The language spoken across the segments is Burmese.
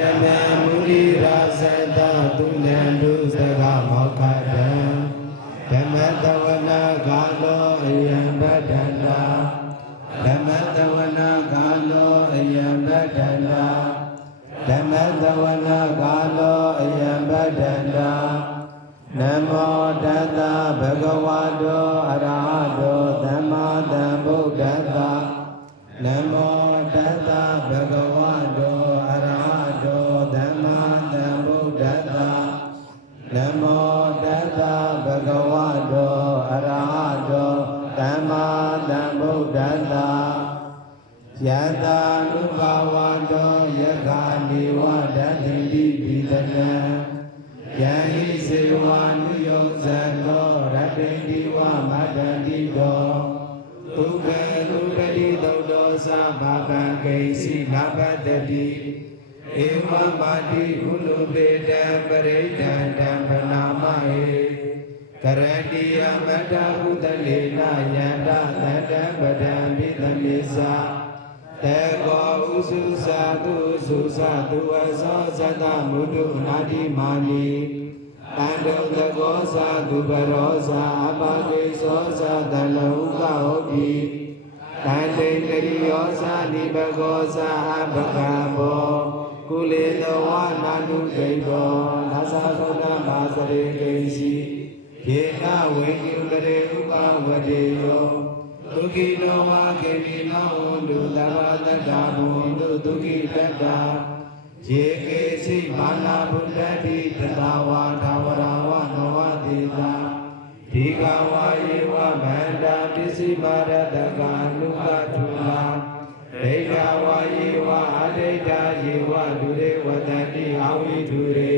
मुनि रासदा दुन्दगा मकर धमदवन गालो अयं बडला धमदवन गालो अयं बडला धमदवन गालो अयं बडला नमो ददा भगवादो अरादो တာနုဘဝတောယက္ခာနေဝဒတ္တိပိပိတနံယံဟိစေဝာနုယောဇံသောရတ္တိတိဝမတ္တန္တိတောဥပ္ပေလူပတိသုတ်တော်သာဘာပံဂိစီနာပတ္တိဧဝမာတိကုလပေတံပရိဒံတံပနာမဟေကရတိယမတ္တဟုတလေနယန္တသတ္တပဒံပိသမေသာ တေကောဥစုသာတုစုသာတုအသောသတ္တမုဒုနာတိမာနိတန္တုတကောသာသူပရောသာအပကိသောသာတလောကဟုတ်တိတန္တိတရိယောသာနိဘဂောသာအပကဘောကုလေသဝနာနုဒိတောနာသာသုဒ္ဓမာစရေကိစီယေနဝေညုတရေဥပဝတေယော ဒုက္ခိနောဝကေတိနောဟွန်တုသဗ္ဗတတ္တဘုံတုဒုက္ခိတတ္တယေကေစိမာနာဘုဒ္ဓတိတတဝါသာဝရဝနောဝတိတာဒီကဝါယေဝမန္တာပစ္စည်းပါရတကနုကထုလာဒိဋ္ဌဝါယေဝအဒိဋ္ဌယေဝဒုရေဝတတိအဝိဒုရေ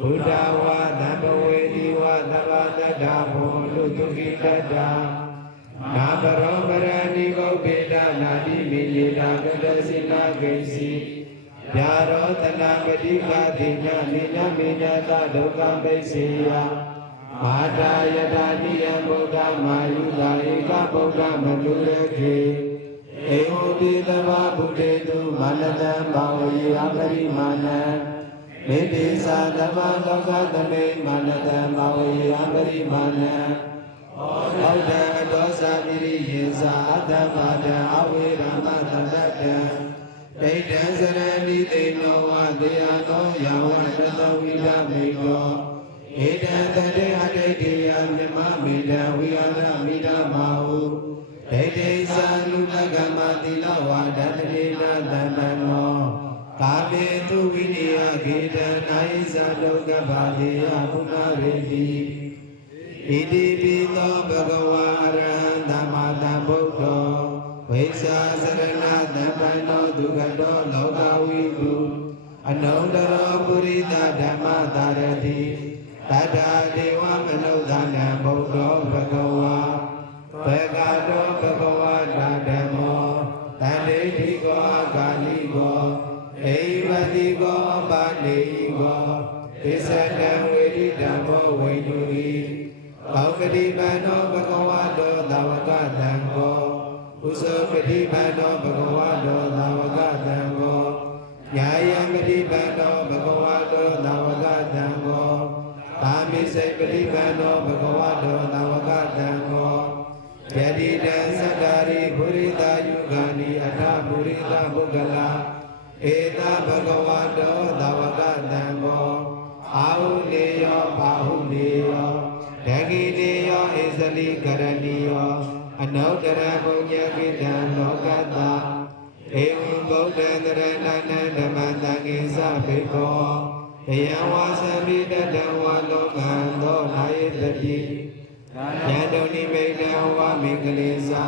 ဘုဒ္ဓဝါသဗ္ဗဝေဒီဝသဗ္ဗတတ္တဘောလုတုကိတတ္တာ နာဘရောပရဏိကောပေတနာတိမိညတာကတစိနာဂိစီญาရောတနာပတိကာတိညာနိညာမိညာတဒုက္ခပိစေယမာတာယတာနိယံဗုဒ္ဓမာယုတာဧကဗုဒ္ဓမလူရခေဧဝတိတဗ္ဗဗုတေတုမာနတံဘာဝယေအပရိမာဏံမေတိသာတဗ္ဗလောကသမေမာနတံဘာဝယေအပရိမာဏံ ဩဒံဒောသမိရိယေသာအတ္တပါဒံအဝေရမသတ္တတံဒိဋ္ဌံစရဏိတေနောဝတေယသောယဝတတဝိဒမေတောဧတံတတေအဋိတေယမြမမေတံဝိဟာရမိဒမာဟုဒိဋ္ဌိသာနုတကမတိလဝါဒတတိနာတန္တနောကာမေတုဝိနိယခေတံနာယိသဒုက္ခဘာတိယဘုနာရေတိ ဣတိပိသောဘဂဝါအရဟံသမ္မာသမ္ဗုဒ္ဓောဝိဇာစရဏသမ္ပန္နောဒုက္ခတောလောကဝိတုအနုတ္တရောပုရိသဓမ္မတာရတိတတ္ထာဒေဝမနုဿာနံဗုဒ္ဓောဘဂဝါဘဂတောဘဂဝါတာဓမ္မောတန္တိတိကောအကာလိကောအိဝတိကောပါဏိကောသစ္စတံဝေရိဓမ္မောဝိညုရိ ဘောဂတိပန္နောဘဂဝါတောသာဝကတံကောဥဇောပတိပန္နောဘဂဝါတောသာဝကတံကောညာယံပတိပန္နောဘဂဝါတောသာဝကတံကောသာမိစေပတိပန္နောဘဂဝါတောသာဝကတံကောယတိတံသတ္တာရိပုရိသယုဂာနိအထပုရိသပုဂ္ဂလာဧတဘဂဝါတောသာဝကတံကောအာဟုနေယောပါဟုနေယော ဒဂိတေယောဣဇလိကရဏီယောအနုတ္တရဘုညကိတံလောကတာဧဝံဗုဒ္ဓံတရဏနံဓမ္မတံကိသဘိခောဘယံဝါသမိတတံဝါလောကံသောနာယတတိယံတုန်နိမိတံဝါမေကလေးသာ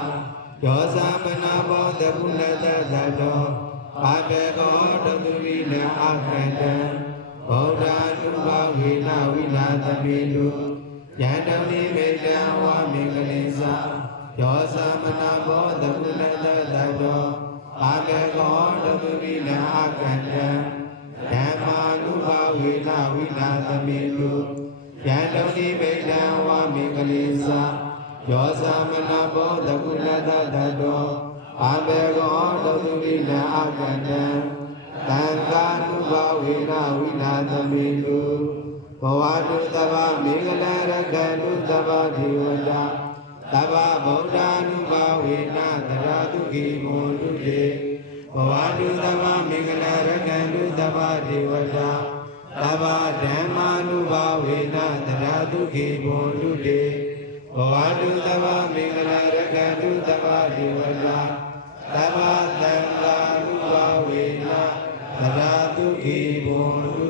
ယောသမနာဘောတပုဏ္ဏတသတ္တောပါပေကောတတုဝိနအခန္တံဗုဒ္ဓ ानु ဘဝေနဝိနာသမိတု ယန္တမိမေတ္တဝါမေကလိသာယောသမနာဘောတကုလတတတောအာကေကောတတုပိနအခန္တံဓမ္မာနုဘဝေနဝိနာသမိတုယန္တမိမေတ္တဝါမေကလိသာယောသမနာဘောတကုလတတတောအာကေကောတတုပိနအခန္တံဓသံဃာနုဘဝေနဝိနာသမိတုဘ ဝတုတဗ္ဗမေဃလရကတုတဗ္ဗဒေဝတာတဗ္ဗဗုဒ္ဓ ानु ဘဝေနတရာတုခိမောတုတေဘဝတုတဗ္ဗမေဃလရကတုတဗ္ဗဒေဝတာတဗ္ဗဓမ္မာနုဘဝေနတရာတုခိမောတုတေဘဝတုတဗ္ဗမေဃလရကတုတဗ္ဗဒေဝတာတဗ္ဗသံဃာနုဘဝေနသရတုခိဘုံတုတေ